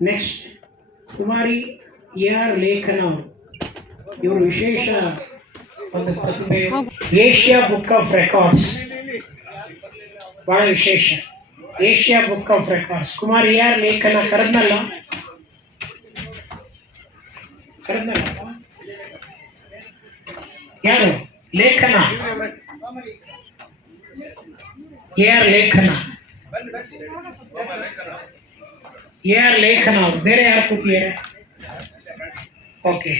Next Kumari A R ಲೇಖನ ಅವರು ಇವರು ವಿಶೇಷ ಒಂದು ಪ್ರತಿಭೆ ಏಷ್ಯಾ ಬುಕ್ ಆಫ್ ರೆಕಾರ್ಡ್ಸ್ ಬಹಳ ವಿಶೇಷ Asia book of records Kumar A R Lekhana ಕರೆದ್ನಲ್ಲ ಕರೆದ್ನಲ್ಲ ಯಾರು ಲೇಖನ ಎ ಆರ್ ಲೇಖನ ಎ ಲೇಖನ ಅವರು? ಬೇರೆ ಯಾರು ಕೂತಿದ್ದಾರೆ? Okay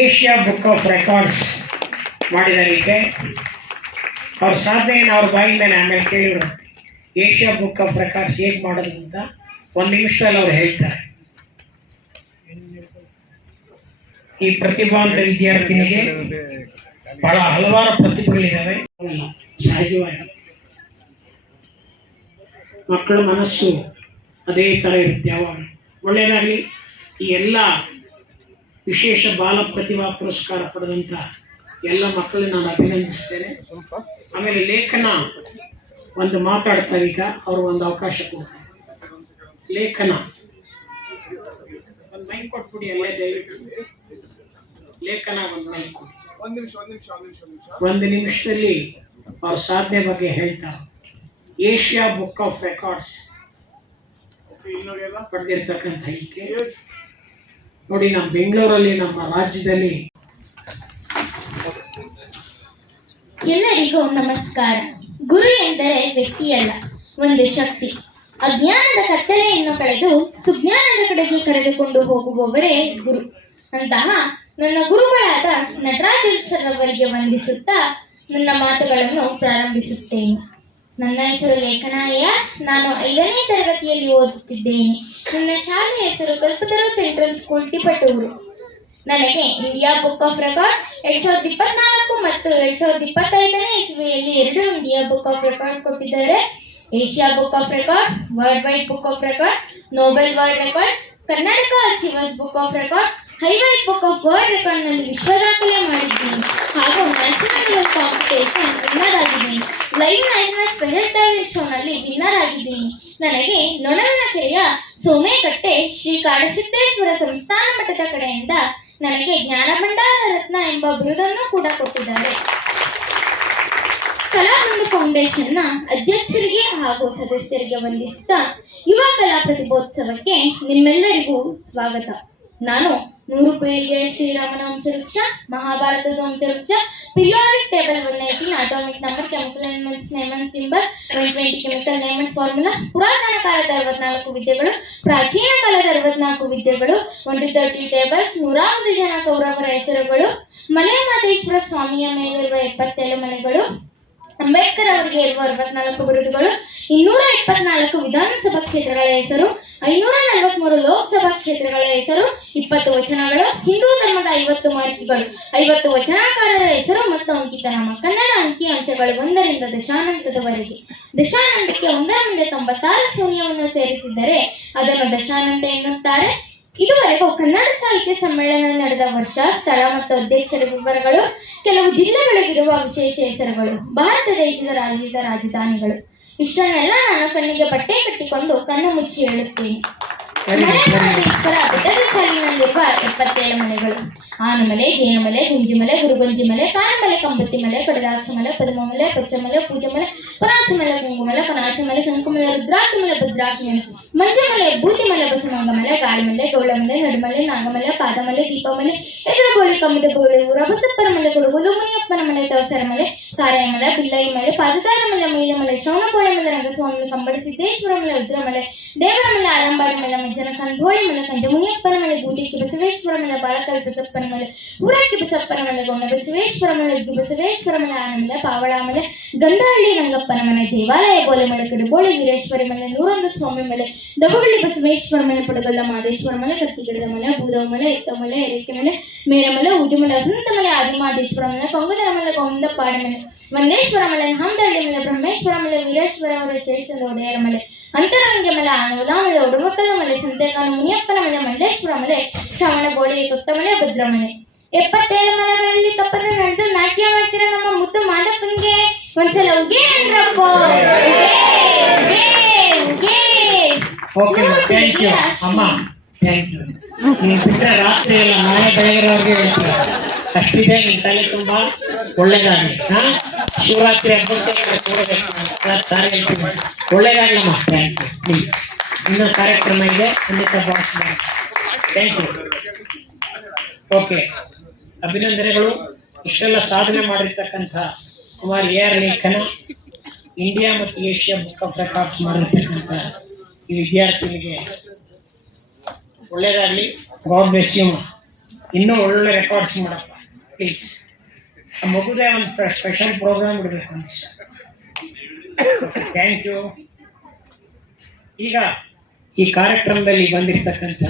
Asia book of records ಮಾಡಿದ್ದಾರೆ ಈಗ ಅವ್ರ ಸಾಧನೆಯನ್ನು ಅವ್ರ ಬಾಯಿಂದಾನೆ ಆಮೇಲೆ ಕೇಳಿಬಿಡುತ್ತೆ ಏಷ್ಯಾ ಬುಕ್ ಆಫ್ ರೆಕಾರ್ಡ್ಸ್ ಹೇಗೆ ಮಾಡೋದು ಅಂತ ಒಂದು ನಿಮಿಷದಲ್ಲಿ ಅವ್ರು ಹೇಳ್ತಾರೆ. ಈ ಪ್ರತಿಭಾವಂತ ವಿದ್ಯಾರ್ಥಿನಿಗೆ ಬಹಳ ಹಲವಾರು ಪ್ರತಿಭೆಗಳಿದ್ದಾವೆ ಸಹಜವಾಗಿ. ಮಕ್ಕಳ ಮನಸ್ಸು ಅದೇ ಥರ ಇರುತ್ತೆ. ಯಾವಾಗ ಒಳ್ಳೆಯದಾಗಲಿ ಈ ಎಲ್ಲ ವಿಶೇಷ ಬಾಲ ಪ್ರತಿಭಾ ಪುರಸ್ಕಾರ ಪಡೆದಂಥ ಎಲ್ಲ ಮಕ್ಕಳನ್ನ ನಾನು ಅಭಿನಂದಿಸ್ತೇನೆ. ಆಮೇಲೆ ಲೇಖನ ಒಂದು ಮಾತಾಡ್ತಾರೆ ಈಗ ಅವರು ಒಂದು ಅವಕಾಶ ಕೊಡ್ತಾರೆ. ಲೇಖನ. ಒಂದು ಮೈಕ್ ಕೊಟ್ಬಿಡಿ ಅಲ್ಲೇ ದಯವಿಟ್ಟು. ಲೇಖನ ಒಂದು ಮೈಕ್ ಕೊಡಿ. ಒಂದು ನಿಮಿಷ ಒಂದು ನಿಮಿಷ ಒಂದ್ ನಿಮಿಷ ನಿಮಿಷ. ಒಂದು ನಿಮಿಷದಲ್ಲಿ ಅವ್ರ ಸಾಧನೆ ಬಗ್ಗೆ ಹೇಳ್ತಾರೆ. Asia book of records. ಪಡೆದಿರ್ತಕ್ಕಂಥ ಈಕೆ. ನೋಡಿ ನಮ್ಮ ಬೆಂಗಳೂರಲ್ಲಿ ನಮ್ಮ ರಾಜ್ಯದಲ್ಲಿ. ಎಲ್ಲರಿಗೂ ನಮಸ್ಕಾರ. ಗುರು ಎಂದರೆ ವ್ಯಕ್ತಿಯಲ್ಲ ಒಂದು ಶಕ್ತಿ. ಅಜ್ಞಾನದ ಕತ್ತಲೆಯನ್ನು ಕಳೆದು ಸುಜ್ಞಾನದ ಕಡೆಗೆ ಕರೆದುಕೊಂಡು ಹೋಗುವವರೇ ಗುರು. ಅಂತಹ ನನ್ನ ಗುರುಗಳಾದ ನಟರಾಜ ಸರ್ ಅವರಿಗೆ ವಂದಿಸುತ್ತಾ ನನ್ನ ಮಾತುಗಳನ್ನು ಪ್ರಾರಂಭಿಸುತ್ತೇನೆ. ನನ್ನ ಹೆಸರು ಲೇಖನಾಯ ನಾನು ಐದನೇ ತರಗತಿಯಲ್ಲಿ ಓದುತ್ತಿದ್ದೇನೆ. ನನ್ನ ಶಾಲೆಯ ಹೆಸರು ಕಲ್ಪತರು ಸೆಂಟ್ರಲ್ ಸ್ಕೂಲ್ ಟಿಪಟೂರು ನನಗೆ ಇಂಡಿಯಾ ಬುಕ್ ಆಫ್ ರೆಕಾರ್ಡ್ ಎರಡ್ ಸಾವಿರದ ಇಪ್ಪತ್ನಾಲ್ಕು ಮತ್ತು ಎರಡ್ ಸಾವಿರದ ಇಪ್ಪತ್ತೈದನೇ ಇಸ್ವಿಯಲ್ಲಿ ಎರಡು ಇಂಡಿಯಾ ಬುಕ್ ಆಫ್ ರೆಕಾರ್ಡ್ ಕೊಟ್ಟಿದ್ದಾರೆ. Asia book of record, world wide book of record, Nobel world record, Karnataka achievers book of record ಹೈವೈ book of world ರೆಕಾರ್ಡ್ನಲ್ಲಿ ವಿಶ್ವ ದಾಖಲೆ ಮಾಡಿದ್ದೀನಿ. ಹಾಗೂ national competition live national talent ಶೋನಲ್ಲಿ ವಿನ್ನರ್ ಆಗಿದ್ದೀನಿ ನನಗೆ ನೊಣವಿನ ಕೆರೆಯ ಸೋಮೇಕಟ್ಟೆ ಶ್ರೀ ಕಾಡಸಿದ್ದೇಶ್ವರ ಸಂಸ್ಥಾನ ಮಠದ ಕಡೆಯಿಂದ ನನಗೆ ಜ್ಞಾನ ಭಂಡಾರ ರತ್ನ ಎಂಬ ಬಿರುದನ್ನು ಕೂಡ ಕೊಟ್ಟಿದ್ದಾರೆ. ಕಲಾಬಂಧು ಫೌಂಡೇಶನ್ನ ಅಧ್ಯಕ್ಷರಿಗೆ ಹಾಗೂ ಸದಸ್ಯರಿಗೆ ವಂದಿಸುತ್ತಾ ಯುವ ಕಲಾ ಪ್ರತಿಭೋತ್ಸವಕ್ಕೆ ನಿಮ್ಮೆಲ್ಲರಿಗೂ ಸ್ವಾಗತ. ನಾನು ನೂರು ಪೀಳಿಗೆಯ ಶ್ರೀರಾಮನ ವಂಶವೃಕ್ಷ ಮಹಾಭಾರತದ ವಂಶವೃಕ್ಷ periodic table one nineteen atomic number chemical elements ನೇಮನ್ symbol one twenty chemical ನೇಮನ್ formula ಪುರಾತನ ಕಾಲದ ಅರವತ್ನಾಲ್ಕು ವಿದ್ಯೆಗಳು ಪ್ರಾಚೀನ ಕಾಲದ ಅರವತ್ನಾಲ್ಕು ವಿದ್ಯೆಗಳು ಒನ್ ಟು ತರ್ಟಿ ಟೇಬಲ್ಸ್ ನೂರ ಒಂದು ಜನ ಕೌರವರ ಹೆಸರುಗಳು ಮಲೆ ಮಾದೇಶ್ವರ ಸ್ವಾಮಿಯ ಮೇಲಿರುವ ಎಪ್ಪತ್ತೇಳು ಮನೆಗಳು ಅಂಬೇಡ್ಕರ್ ಅವರಿಗೆ ಇರುವ ಅರವತ್ನಾಲ್ಕು ಬಿರುದುಗಳು, ಇನ್ನೂರ ಇಪ್ಪತ್ನಾಲ್ಕು ವಿಧಾನಸಭಾ ಕ್ಷೇತ್ರಗಳ ಹೆಸರು, ಐನೂರ ನಲವತ್ಮೂರು ಲೋಕಸಭಾ ಕ್ಷೇತ್ರಗಳ ಹೆಸರು, ಇಪ್ಪತ್ತು ವಚನಗಳು, ಹಿಂದೂ ಧರ್ಮದ ಐವತ್ತು ಮಹರ್ಷಿಗಳು ಐವತ್ತು ವಚನಕಾರರ ಹೆಸರು ಮತ್ತು ಅಂಕಿತನಾಮ ಕನ್ನಡ ಅಂಕಿ ಅಂಶಗಳು ಒಂದರಿಂದ ದಶಾನಂತದವರೆಗೆ. ದಶಾನಂತಕ್ಕೆ ಒಂದರ ಮುಂದೆ ತೊಂಬತ್ತಾರು ಶೂನ್ಯವನ್ನು ಸೇರಿಸಿದ್ದರೆ ಅದನ್ನು ದಶಾನಂತ ಎನ್ನುತ್ತಾರೆ. ಇದುವರೆಗೂ ಕನ್ನಡ ಸಾಹಿತ್ಯ ಸಮ್ಮೇಳನ ನಡೆದ ವರ್ಷ, ಸ್ಥಳ ಮತ್ತು ಅಧ್ಯಕ್ಷರ ವಿವರಗಳು, ಕೆಲವು ಜಿಲ್ಲೆಗಳಿಗಿರುವ ವಿಶೇಷ ಹೆಸರುಗಳು, ಭಾರತ ದೇಶದ ರಾಜ್ಯದ ರಾಜಧಾನಿಗಳು. ಇಷ್ಟನ್ನೆಲ್ಲ ನಾನು ಕಣ್ಣಿಗೆ ಬಟ್ಟೆ ಕಟ್ಟಿಕೊಂಡು ಕಣ್ಣು ಮುಚ್ಚಿ ಹೇಳುತ್ತೇನೆ. ಎಪ್ಪತ್ತೇಳು ಮಲೆಗಳು ಆನಮಲೆ ಜೇನುಮಲೆ ಗುಂಜಿಮಲೆ ಗುರುಗಂಜಿಮಲೆ ಕಾನಮಲೆ ಕಂಬತ್ತಿ ಮಲೆ ಕಡದಾಕ್ಷಮಲೆ ಪದ್ಮಮಲೆ ಪಚ್ಚಮಲೆ ಪೂಜಮಲೆ ಪರಾಚಮಲೆ ಕುಂಗುಮಲೆ ಪನಾಚಮಲೆ ಶಂಕುಮಲೆ ರುದ್ರಾಕ್ಷಮಲೆ ಭದ್ರಾಕ್ಷಮಲೆ ಮಂಜಮಲೆ ಬೂದಿಮಲೆ ಬಸಮಂಗಮಲೆ ಗಾಳಿಮಲೆ ಗೌಳಮಲೆ ನಡುಮಲೆ ನಾಗಮಲೆ ಪಾದಮಲೆ ದೀಪಮಲೆ ಎದುರುಗೋಳಿ ಕಮ್ಮದ ಬೋಳಿ ಊರ ಬಸಪ್ಪನ ಮಲೆ ಕೊಡುಗುಲು ಮುನಿಯಪ್ಪನ ಮಲೆ ತವಸರ ಮಲೆ ಕಾರೆಮಲೆ ಬಿಲ್ಲೈ ಮಲೆ ಪಾದದಾರ ಮಲೆ ಮೈಲಮಲೆ ಶ್ರವಣಬೋಳೆ ಮಲೆ ರಂಗಸ್ವಾಮಿ ಕಂಬಡಿ ಸಿದ್ದೇಶ್ವರ ಮಲೆ ರುದ್ರಮಲೆ ದೇವರ ಮಲೆ ಆರಂಬಾಡಿ ಮಲೆ ಮಜ್ಜನ ಕಂದೋಳಿ ಮಲೆ ಕಂಜ ಮುನಿಯಪ್ಪನ ಮಲೆ ಗೂಜಿಕ್ಕಿ ಬಸವೇಶ್ವರ ಮಲೆ ಬಾಳಕಲ್ ಬಸಪ್ಪನ ಮಲೆ ಊರಕ್ಕಿ ಬಸಪ್ಪನ ಮಲೆ ಗೊಂಡ ಬಸವೇಶ್ವರ ಮಲೆ ಉಗ್ಗಿ ಬಸವೇಶ್ವರ ಮಲೆ ಆನಮಲೆ ಪಾವಳ ಮಲೆ ಗಂಧಹಳ್ಳಿ ರಂಗಪ್ಪನ ಮನೆ ದೇವಾಲಯ ಬೋಲೆ ಮಲೆ ಕಡುಬೋಳಿ ವೀರೇಶ್ವರಿ ಮಲೆ ನೂರೊಂದು ಸ್ವಾಮಿ ಮಲೆ ದಬಗಳ್ಳಿ ಬಸವೇಶ್ವರ ಮಲೆ ಪಡಗಲ್ಲ ಮಾದೇಶ್ವರ ಮಲೆ ಕತ್ತಿಗಿಡದ ಮಲೆ ಬೂದವ ಮಲೆ ಎತ್ತ ಮಲೆ ಎರೇಕೆ ಮಲೆ ಮೇರಮಲೆ ಉಜುಮಲೆ ವಸಂತ ಮಲೆ ಆದಿಮಾದೇಶ್ವರ ಮಲೆ ಕೊಂಗದರ ಮಲೆ ಗೋವಿಂದಪ್ಪಾಡ ಮಲೆ ವಂದೇಶ್ವರ ಮಲೆ ಹಂದಳ್ಳಿ ಮಲೆ ಬ್ರಹ್ಮೇಶ್ವರ ಮಲೆ ವೀರೇಶ್ವರ ಅವರ ಶ್ರೇಷ್ಠ ಒಡೆಯರ ಮಲೆ ಅಂತರಂಗ ಮಲೆ ಆನವಲ ಮಲೆ ಮೇಲೆ ಮಲೆ ನಾನು ಮುನಿಯಪ್ಪನ ಮಲೆ ಮಲ್ಲೇಶ್ವರ ಮಲೆ ಶ್ರವಣಗೋಳಿ ತೊತ್ತ ಭದ್ರ ಭದ್ರಮನೆ ಎಪ್ಪತ್ತೇಳು ಮನೆಗಳಲ್ಲಿ ತಪ್ಪದ ನಡೆದು ನಾಟ್ಯ ಮಾಡ್ತಿರೋ ನಮ್ಮ ಮುದ್ದು ಮಾದಪ್ಪನಿಗೆ ಒಂದ್ಸಲ ಉಗೆ ಅಂದ್ರಪ್ಪ. ಓಕೆ ಥ್ಯಾಂಕ್ ಯು ಅಮ್ಮ ಥ್ಯಾಂಕ್ ಯು ಈ ಬಿಟ್ಟರೆ ರಾತ್ರಿ ಎಲ್ಲ ನಾಳೆ ಬೆಳಗಿರೋರ್ಗೆ ಹೇಳ್ತೀರ ಅಷ್ಟಿದೆ ನಿನ್ನ ತಲೆ ತುಂಬ ಒಳ್ಳೇದಾಗಲಿ. ಹಾ? ಶಿವರಾತ್ರಿ ಹಬ್ಬಕ್ಕೆ ಕೂಡಬೇಕು ಸಾರಿ ಒಳ್ಳೇದಾಗಲಮ್ಮ ಥ್ಯಾಂಕ್ ಯು ಪ್ಲೀಸ್ ಇನ್ನೂ ಕಾರ್ಯಕ್ರಮ ಇದೆ, ಖಂಡಿತ ಥ್ಯಾಂಕ್ ಯು ಓಕೆ ಅಭಿನಂದನೆಗಳು. ಇಷ್ಟೆಲ್ಲ ಸಾಧನೆ ಮಾಡಿರ್ತಕ್ಕಂಥ Kumar A R Lekhana India ಮತ್ತು ಏಷ್ಯಾ ಬುಕ್ ಆಫ್ ರೆಕಾರ್ಡ್ಸ್ ಮಾಡಿರ್ತಕ್ಕಂಥ ಈ ವಿದ್ಯಾರ್ಥಿಗಳಿಗೆ ಒಳ್ಳೇದಾಗಲಿ. ಗಾಡ್ ಬ್ಲೆಸ್ ಇನ್ನೂ ಒಳ್ಳೊಳ್ಳೆ ರೆಕಾರ್ಡ್ಸ್ ಮಾಡಪ್ಪ. ಪ್ಲೀಸ್ ಆ ಮಗುದೇ ಒಂದು ಸ್ಪೆಷಲ್ ಪ್ರೋಗ್ರಾಮ್ ಇಡಬೇಕು ಅಂತ ಥ್ಯಾಂಕ್ ಯು ಈಗ ಈ ಕಾರ್ಯಕ್ರಮದಲ್ಲಿ ಬಂದಿರತಕ್ಕಂಥ